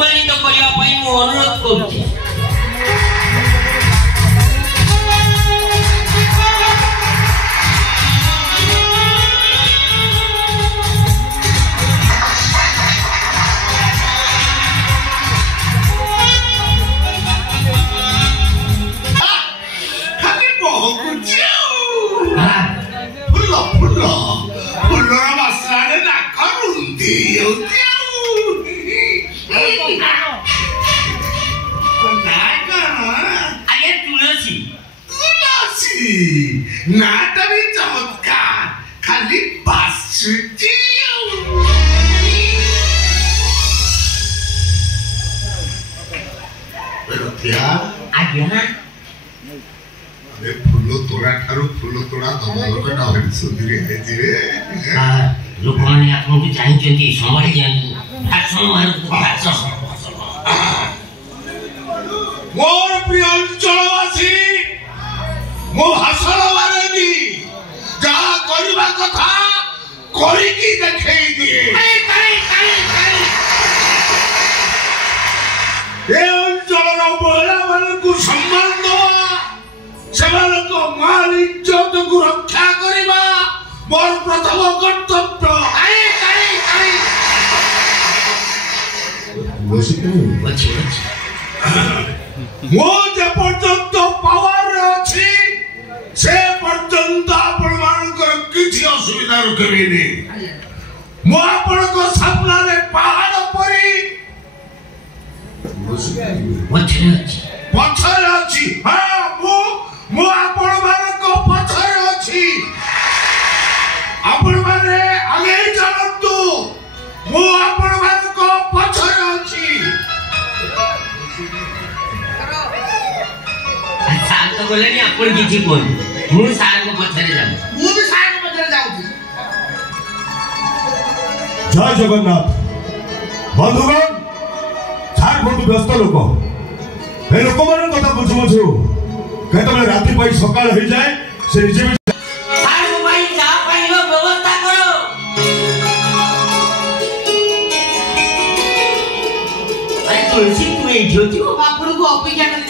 सम्मानित करने अनुरोध करुच्ची। नाटा भी चमत्कार खाली बासुची आज्ञा अरे फूलो तोड़ा ठारू फूलो तोड़ा दमलो कटा हरि सुधीरे है जे लोक माने आपन को चाहिचंती संभाळी जान भाषण मार भाषण मोर प्रिय अंचलवासी मो भाषण मारेनी जहाँ करबा कथा करिकी देखै दिए ए अंचलर महिला मानकु सम्मान दवा सेमानक मान इज्जत को रक्षा करिबा मोर प्रथम कर्तव्य मो जे पर्यंत पावर अछि से पर्यंत आपण मानकर किछि असुविधा रखबेनी मो आपण को सपना रे पहाड़ परी पछरे अछि हां मो आपण मानको पछरे अछि आपण माने आगे चलतु मो आपण मानको पछरे अछि साल तो बोले नहीं अपन किछि कोन मु साल को पछरे जाऊ मु भी साल को पछरे जाऊ जय जगन्नाथ बंधुगण सार बहुत व्यस्त लोक ए लोक मान कथा बुझु केतबे राति पई सकाळ होई जाए से निजे सार को भाई चा पाइलो व्यवस्था करो अरे तुलसी तू ए ज्योति को आपण को अपेक्षा कर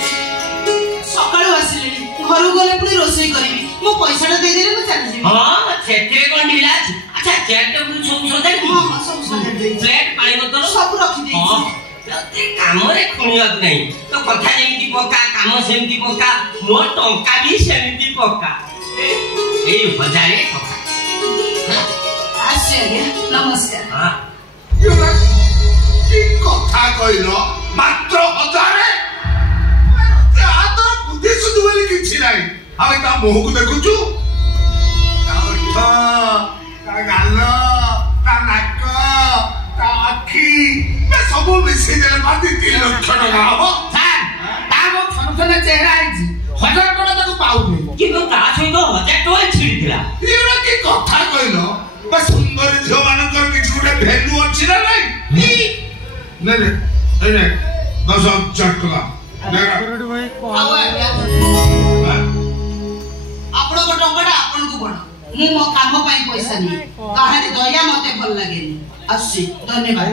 सकाळ आसिले घर गले पुनी रोसई करबी मो पैसा दे देले मु चली जेबी हां छेत्रे कोन ढिला अच्छा चेयर टेबुल सब सजाई दी हां सब सजाई दे प्लेट पानी बोतल सब रखी दे हां ते काम रे खुनियत नहीं तो कथा जेमिति पक्का काम सेमिति पक्का मो टंका भी सेमिति पक्का ए बजारे पक्का आश्चर्य नमस्कार हां की कथा कइलो मात्र 1000 क्या तो बुद्धि सुधु बोली किछि नाही आमे ता मोह को देखुछु ता गाल ता नाक ता आखी मैं सब मिसी देले बाती 3 लाख टका हो सर ता मो फंक्शन चेहरा आइछि 1000 टका तक पाउनी किंतु ता सहित 1000 टका छिड़िथिला एरा की कथा कइलो बस सुंदर झियो मानकर किछु गुटे वैल्यू अछि ना नहीं नहीं नहीं 10,000 टका आपण को टंकाटा आपण को बण मु मो काम पई पैसा नहीं काहे दया मते भल लागेनी अस्सी धन्यवाद